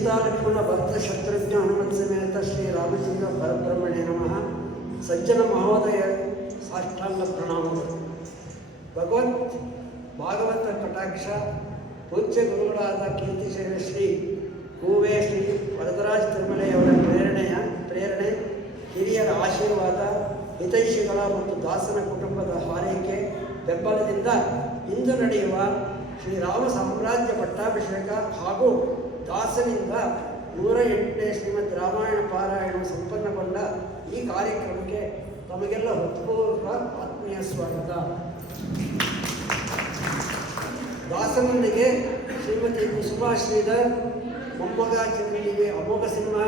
ಸೀತಾಲಕ್ಷ್ಮಣ ಭರತ ಶತ್ರುಘ್ನ ಹನುಮತ್ ಸಮೇತ ಶ್ರೀರಾಮಚಂದ್ರ ಪರಬ್ರಹ್ಮಣ್ಯ ನಮಃ. ಸಜ್ಜನ ಮಹೋದಯ ಸಾಷ್ಟಾಂಗ ಪ್ರಣಾಮಗಳು. ಭಾಗವತ ಕಟಾಕ್ಷ ಪೂಜ್ಯ ಗುರುಗಳಾದ ಕೀರ್ತಿಶೈಲ ಶ್ರೀ ಹೂವೆ ಶ್ರೀ ವರದರಾಜ ತಿರುಮಲೆಯವರ ಪ್ರೇರಣೆ, ಹಿರಿಯರ ಆಶೀರ್ವಾದ, ಹಿತೈಷಿಗಳ ಮತ್ತು ದಾಸನ ಕುಟುಂಬದ ಹಾರೈಕೆ ಬೆಂಬಲದಿಂದ ಇಂದು ನಡೆಯುವ ಶ್ರೀರಾಮ ಸಾಮ್ರಾಜ್ಯ ಪಟ್ಟಾಭಿಷೇಕ ಹಾಗೂ ದಾಸನಿಂದ 108ನೇ ಶ್ರೀಮದ್ ರಾಮಾಯಣ ಪಾರಾಯಣ ಸಂಪನ್ನಗೊಂಡ ಈ ಕಾರ್ಯಕ್ರಮಕ್ಕೆ ತಮಗೆಲ್ಲ ಹೃತ್ಪೂರ್ವಕ ಆತ್ಮೀಯ ಸ್ವಾಗತ. ದಾಸನೊಂದಿಗೆ ಶ್ರೀಮತಿ ಕುಸುಮಾ ಶ್ರೀಧರ್, ಮೊಮ್ಮಗ ಚಿರಂಜೀವಿ ಅಮೋಘ ಸಿನಿಮಾ,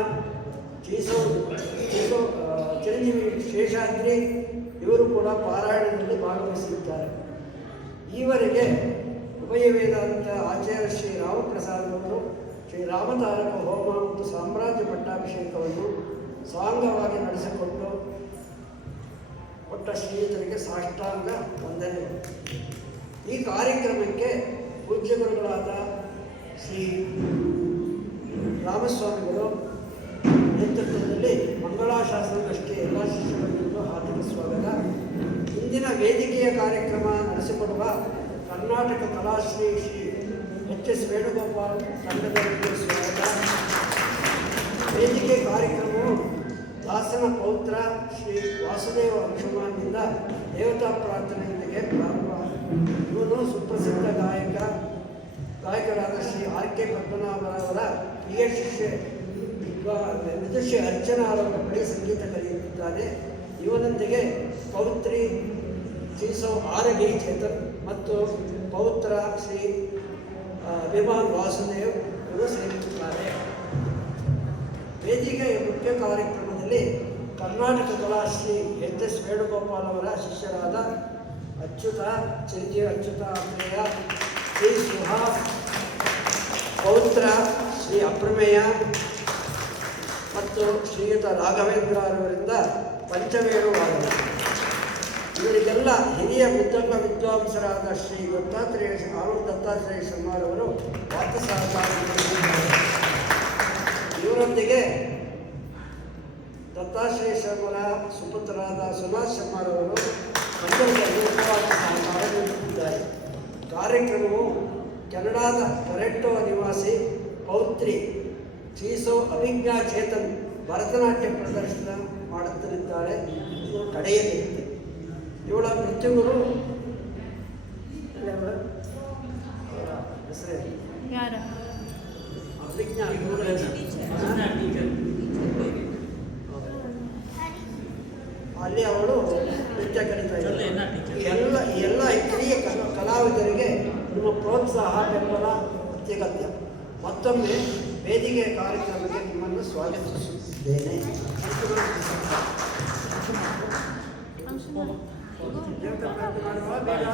ಚಿರಂಜೀವಿ ಶೇಷಾದ್ರಿ ಇವರು ಕೂಡ ಪಾರಾಯಣದಲ್ಲಿ ಭಾಗವಹಿಸಿದ್ದಾರೆ. ಈವರೆಗೆ ಉಭಯ ವೇದಾಂತ ಆಚಾರ್ಯ ಶ್ರೀ ರಾಮಪ್ರಸಾದವರು ಶ್ರೀರಾಮತಾರಕ ಹೋಮ ಮತ್ತು ಸಾಮ್ರಾಜ್ಯ ಪಟ್ಟಾಭಿಷೇಕವನ್ನು ಸಾಂಗವಾಗಿ ನಡೆಸಿಕೊಂಡು ಕೊಟ್ಟ ಶ್ರೀಯುತರಿಗೆ ಸಾಷ್ಟಾಂಗ ವಂದನೆ. ಈ ಕಾರ್ಯಕ್ರಮಕ್ಕೆ ಪೂಜ್ಯ ಗುರುಗಳಾದ ಶ್ರೀ ರಾಮಸ್ವಾಮಿಗಳು ನೇತೃತ್ವದಲ್ಲಿ ಮಂಗಳಾಶಾಸನದಷ್ಟೇ ಎಲ್ಲ ಶಿಷ್ಯಗಳಿಗೂ ಹಾರ್ದಿಕ ಸ್ವಾಗತ. ಇಂದಿನ ವೇದಿಕೆಯ ಕಾರ್ಯಕ್ರಮ ನಡೆಸಿಕೊಡುವ ಕರ್ನಾಟಕ ಕಲಾಶ್ರೀ ಶ್ರೀ ಎಚ್.ಎಸ್. ವೇಣುಗೋಪಾಲ್ ತಂಡದವರಿಗೆ ಸ್ವಾಗತ. ವೇದಿಕೆ ಕಾರ್ಯಕ್ರಮವು ದಾಸನ ಪೌತ್ರ ಶ್ರೀ ವಾಸುದೇವ ಅಂಶುಮಾನಿಂದ ದೇವತಾ ಪ್ರಾರ್ಥನೆಯೊಂದಿಗೆ ಪ್ರಾರಂಭ. ಇವನು ಸುಪ್ರಸಿದ್ಧ ಗಾಯಕರಾದ ಶ್ರೀ ಆರ್.ಕೆ. ಪದ್ಮನಾಭರವರ ಪ್ರಿಯ ಶಿಷ್ಯ ವಿದುಷಿ ಅರ್ಚನಾ ಅವರ ಬಳಿ ಸಂಗೀತ ಕಲಿಯುತ್ತಿದ್ದಾನೆ. ಇವನೊಂದಿಗೆ ಪೌತ್ರಿ ಶ್ರೀ ಆರ್.ಡಿ. ಚೇತನ್ ಮತ್ತು ಪೌತ್ರ ಶ್ರೀ ಅಭಿಮಾನ್ ವಾಸುದೇವ್ ಇವರು ಸೇರಿರುತ್ತಾರೆ. ವೇದಿಕೆಯ ಮುಖ್ಯ ಕಾರ್ಯಕ್ರಮದಲ್ಲಿ ಕರ್ನಾಟಕ ಕಲಾಶ್ರೀ ಎಚ್.ಎಸ್. ವೇಣುಗೋಪಾಲ್ ಅವರ ಶಿಷ್ಯರಾದ ಚಿರಂಜೀವಿ ಅಚ್ಯುತ ಅಪ್ರೇಯ, ಶ್ರೀ ಸುಹಾಸ್, ಪೌತ್ರ ಶ್ರೀ ಅಪ್ರಮೇಯ ಮತ್ತು ಶ್ರೀಯುತ ರಾಘವೇಂದ್ರ ಅವರಿಂದ ಪಂಚವೇಣು ವಾದನ. ಇವರಿಗೆಲ್ಲ ಹಿರಿಯ ಮೃದಂಗ ವಿದ್ವಾಂಸರಾದ ಶ್ರೀ ದತ್ತಾತ್ರೇಯ ಶರ್ಮಾರವರು ವಾದ್ಯ ಸಹಕಾರ ನೀಡಿದ್ದಾರೆ. ಇವರೊಂದಿಗೆ ದತ್ತಾತ್ರೇಯ ಶರ್ಮರ ಸುಪುತ್ರರಾದ ಸುನಾಥ್ ಶರ್ಮಾರವರು ಮಂದಿರದಲ್ಲಿ ಉಪವಾಸ ಸಹಕಾರ ನೀಡುತ್ತಿದ್ದಾರೆ. ಕಾರ್ಯಕ್ರಮವು ಕೆನಡಾದ ಟೊರೆಂಟೊ ನಿವಾಸಿ ಪೌತ್ರಿ ಶ್ರೀ ಅಭಿಜ್ಞಾ ಚೇತನ್ ಭರತನಾಟ್ಯ ಪ್ರದರ್ಶನ ಮಾಡುತ್ತಿದ್ದಾರೆ. ಇದು ಕಡೆಯಲ್ಲಿರುತ್ತೆ. ಇವಳ ಮೃತ್ಯುಗುರು ಹೆಸರೇ ಅಭಿಜ್ಞಾ ಅಲ್ಲಿ ಅವಳು ನೃತ್ಯ ಕಲಿತಾ ಇದ್ದಾಳೆ. ಎಲ್ಲ ಹಿರಿಯ ಕಲಾವಿದರಿಗೆ ನಿಮ್ಮ ಪ್ರೋತ್ಸಾಹ ಬೆಂಬಲ ಅತ್ಯಗತ್ಯ. ಮತ್ತೊಮ್ಮೆ ವೇದಿಕೆ ಕಾರ್ಯಕ್ರಮಕ್ಕೆ ನಿಮ್ಮನ್ನು ಸ್ವಾಗತಿಸುತ್ತಿದ್ದೇನೆ. ಬೇಗ